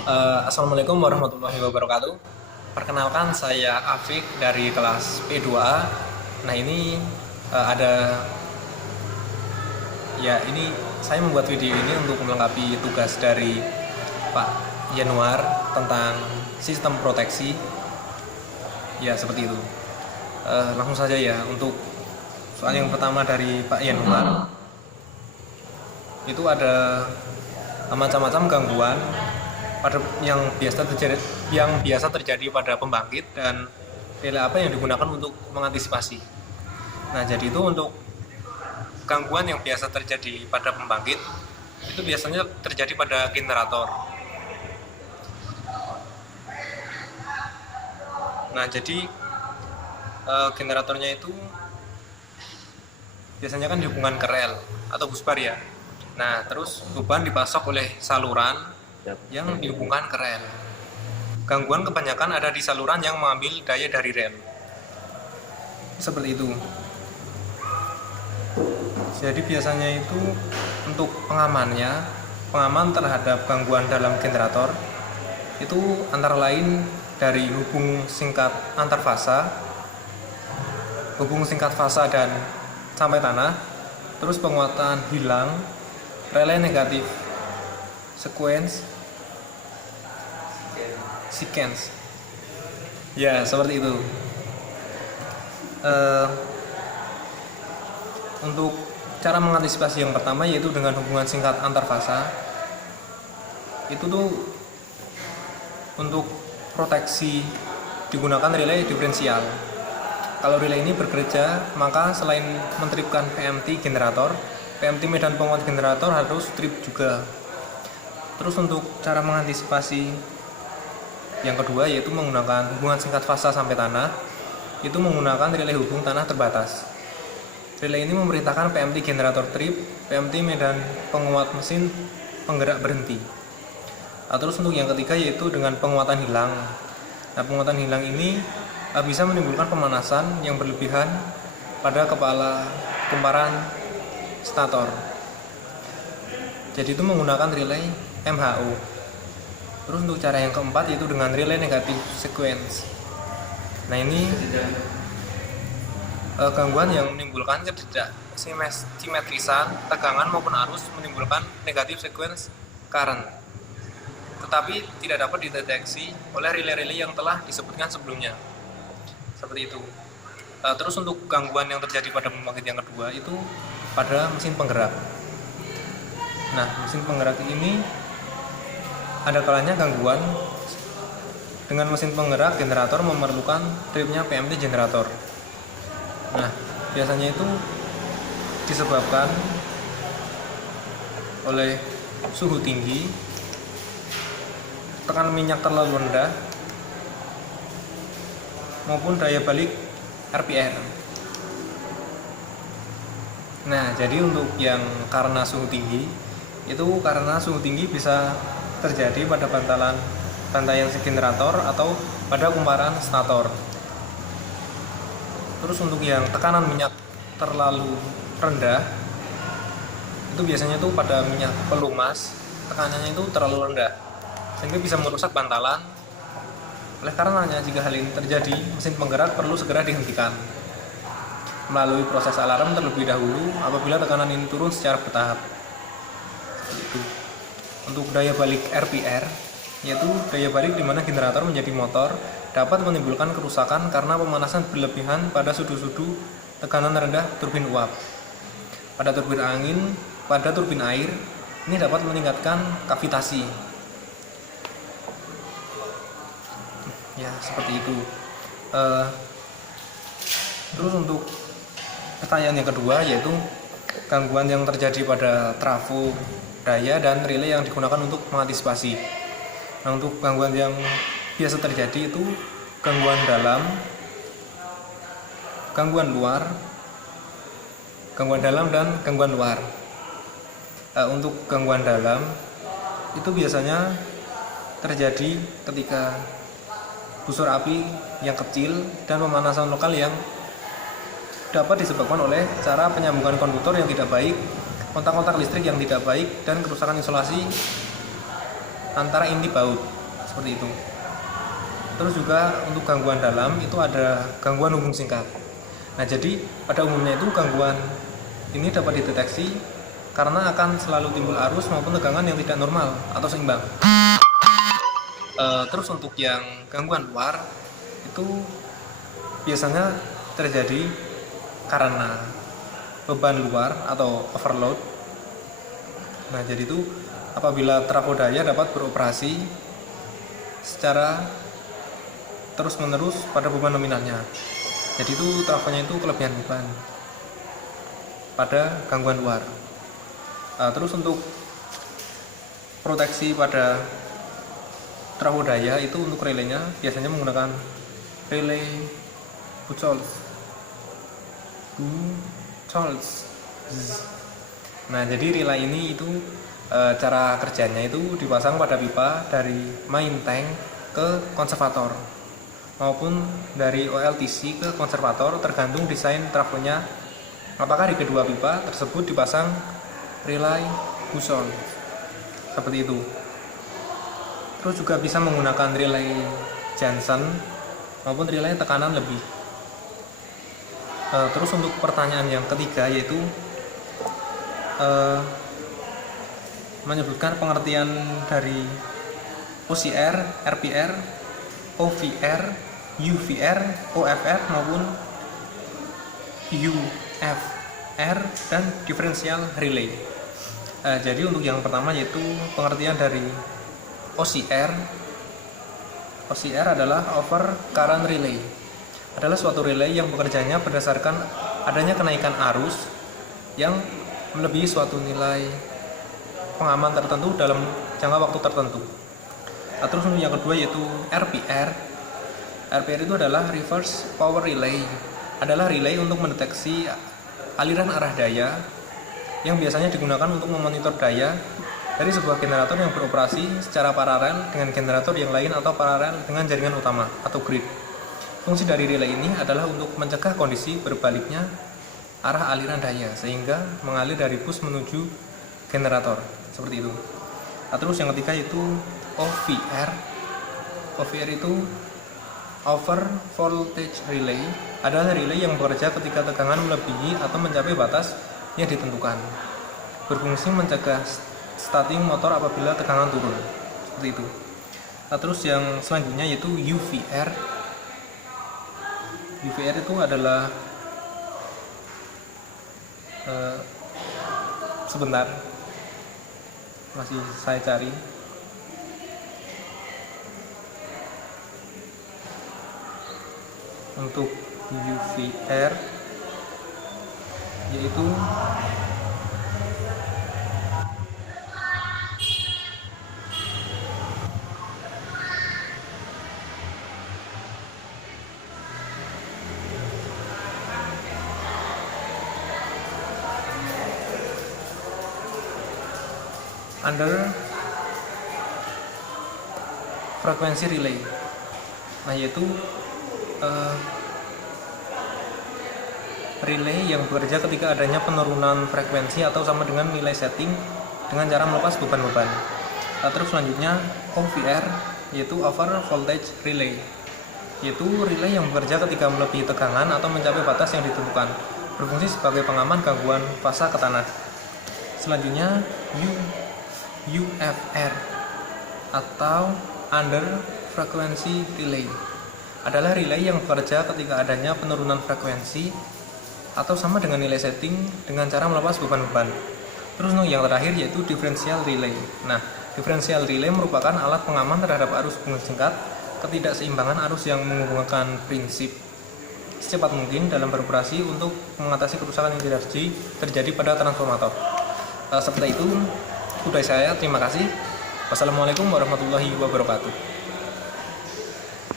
Assalamualaikum warahmatullahi wabarakatuh. Perkenalkan, saya Afik dari kelas P2A. Nah, ini ada ya ini saya membuat video ini untuk melengkapi tugas dari Pak Yanuar tentang sistem proteksi. Ya, seperti itu. Langsung saja ya, untuk soal yang pertama dari Pak Yanuar. Itu ada macam-macam gangguan yang biasa terjadi pada pembangkit dan relay apa yang digunakan untuk mengantisipasi. Nah, jadi itu untuk gangguan yang biasa terjadi pada pembangkit itu biasanya terjadi pada generator. Nah, jadi generatornya itu biasanya kan dihubungkan ke rel atau busbar ya. Nah, terus beban dipasok oleh saluran yang dihubungkan ke rel. Gangguan kebanyakan ada di saluran yang mengambil daya dari rel. Seperti itu. Jadi biasanya itu untuk pengaman terhadap gangguan dalam generator itu antara lain dari hubung singkat antar fasa dan sampai tanah, terus penguatan hilang, relay negatif, sequence. Ya, seperti itu. Untuk cara mengantisipasi yang pertama yaitu dengan hubungan singkat antar fasa. Itu tuh untuk proteksi digunakan relay diferensial. Kalau relay ini bekerja, maka selain mentripkan PMT generator, PMT medan penguat generator harus trip juga. Terus untuk cara mengantisipasi yang kedua yaitu menggunakan hubungan singkat fasa sampai tanah, itu menggunakan relay hubung tanah terbatas. Relay ini memerintahkan PMT generator trip, PMT medan penguat mesin penggerak berhenti. Terus untuk yang ketiga yaitu dengan penguatan hilang. Nah, penguatan hilang ini bisa menimbulkan pemanasan yang berlebihan pada kepala kumparan stator. Jadi itu menggunakan relay MHO. Terus untuk cara yang keempat yaitu dengan relay negatif sequence. Nah, ini gangguan yang menimbulkan ketidaksimetrisan tegangan maupun arus menimbulkan negatif sequence current, tetapi tidak dapat dideteksi oleh relay-relay yang telah disebutkan sebelumnya. Seperti itu. Terus untuk gangguan yang terjadi pada pembangkit yang kedua itu pada mesin penggerak. Nah, mesin penggerak ini ada kalanya gangguan dengan mesin penggerak generator memerlukan tripnya PMT generator. Nah, biasanya itu disebabkan oleh suhu tinggi, tekanan minyak terlalu rendah, maupun daya balik RPR. Nah, jadi untuk yang karena suhu tinggi bisa terjadi pada bantayan generator atau pada kumparan stator. Terus untuk yang tekanan minyak terlalu rendah, itu biasanya itu pada minyak pelumas, tekanannya itu terlalu rendah, sehingga bisa merusak bantalan. Oleh karenanya, jika hal ini terjadi, mesin penggerak perlu segera dihentikan melalui proses alarm terlebih dahulu apabila tekanan ini turun secara bertahap. Itu. Untuk daya balik RPR, yaitu daya balik di mana generator menjadi motor, dapat menimbulkan kerusakan karena pemanasan berlebihan pada sudu-sudu tekanan rendah turbin uap. Pada turbin air, ini dapat meningkatkan kavitasi. Ya, seperti itu. Terus untuk pertanyaan yang kedua yaitu gangguan yang terjadi pada trafo, daya, dan relay yang digunakan untuk mengantisipasi. Nah, untuk gangguan yang biasa terjadi itu gangguan dalam, gangguan dalam dan gangguan luar. Untuk gangguan dalam itu biasanya terjadi ketika busur api yang kecil dan pemanasan lokal yang dapat disebabkan oleh cara penyambungan konduktor yang tidak baik, kontak-kontak listrik yang tidak baik, dan kerusakan isolasi antara inti baut, seperti itu. Terus juga untuk gangguan dalam itu ada gangguan hubung singkat. Nah, jadi pada umumnya itu gangguan ini dapat dideteksi karena akan selalu timbul arus maupun tegangan yang tidak normal atau seimbang. Terus untuk yang gangguan luar itu biasanya terjadi karena beban luar atau overload. Nah, jadi itu apabila trafo daya dapat beroperasi secara terus-menerus pada beban nominalnya. Jadi itu trafonya itu kelebihan beban pada gangguan luar. Terus untuk proteksi pada trafo daya itu untuk relaynya biasanya menggunakan relay Buchholz. Nah, jadi relay ini itu cara kerjanya itu dipasang pada pipa dari main tank ke konservator maupun dari OLTC ke konservator, tergantung desain trafonya. Apakah di kedua pipa tersebut dipasang relay Buchholz seperti itu. Terus juga bisa menggunakan relay Johnson maupun relay tekanan lebih. Terus untuk pertanyaan yang ketiga yaitu menyebutkan pengertian dari OCR, RPR, OVR, UVR, OFR maupun UFR dan differential relay. Jadi untuk yang pertama yaitu pengertian dari OCR. OCR adalah over current relay. Adalah suatu relay yang bekerjanya berdasarkan adanya kenaikan arus yang melebihi suatu nilai pengaman tertentu dalam jangka waktu tertentu. Terus untuk yang kedua yaitu RPR. RPR itu adalah reverse power relay. Adalah relay untuk mendeteksi aliran arah daya yang biasanya digunakan untuk memonitor daya dari sebuah generator yang beroperasi secara paralel dengan generator yang lain atau paralel dengan jaringan utama atau grid. Fungsi dari relay ini adalah untuk mencegah kondisi berbaliknya arah aliran daya sehingga mengalir dari bus menuju generator, seperti itu. Terus yang ketiga yaitu OVR. OVR itu over voltage relay, adalah relay yang bekerja ketika tegangan melebihi atau mencapai batas yang ditentukan. Berfungsi mencegah starting motor apabila tegangan turun, seperti itu. Terus yang selanjutnya yaitu UVR. UVR itu adalah sebentar, masih saya cari. Untuk UVR yaitu under frekuensi relay. Nah, yaitu relay yang bekerja ketika adanya penurunan frekuensi atau sama dengan nilai setting dengan cara melepas beban-beban. Terus selanjutnya OVR yaitu over voltage relay, yaitu relay yang bekerja ketika melebihi tegangan atau mencapai batas yang ditentukan, berfungsi sebagai pengaman gangguan fasa ke tanah. Selanjutnya UFR atau under frequency relay, adalah relay yang bekerja ketika adanya penurunan frekuensi atau sama dengan nilai setting dengan cara melepas beban-beban. Terus yang terakhir yaitu differential relay. Nah, differential relay merupakan alat pengaman terhadap arus hubungan singkat ketidakseimbangan arus yang menghubungkan prinsip secepat mungkin dalam beroperasi untuk mengatasi kerusakan yang tidak terjadi pada transformator. Seperti itu, udah saya. Terima kasih. Wassalamualaikum warahmatullahi wabarakatuh.